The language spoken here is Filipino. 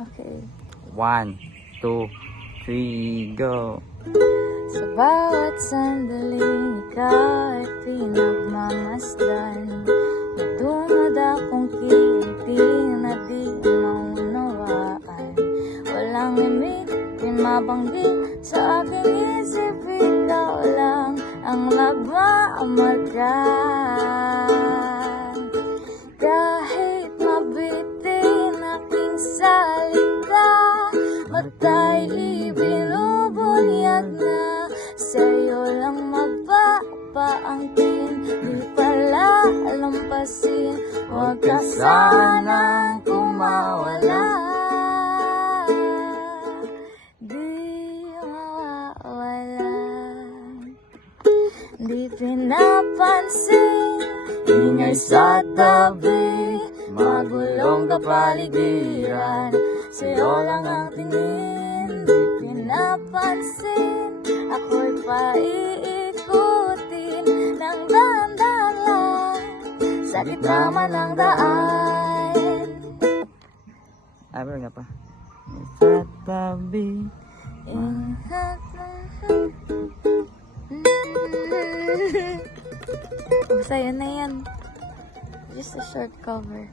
Okay. 1, 2, 3, go. Sa bawat sandaling ikaw ay pinagmamasdan, nadunod akong kiliti na di maunawaan. Walang limit, mabanggit sa aking isip, ikaw lang ang nagmamagan. Kahit mabitin aking salita, matay ibinubunyag na, sa'yo lang magpapaangkin, di pala lampasin, huwag ka sanang kumawala. Di mawawala, di pinapansin, ingay sa tabi, magulong kapaligiran, sa'yo lang ang tingin, di pinapansin, ako'y paiikutin ng dahan-dahan lang, sa gitna man ng daan. Meron nga pa. Sa tabi. Basta yun na yan. Just a short cover.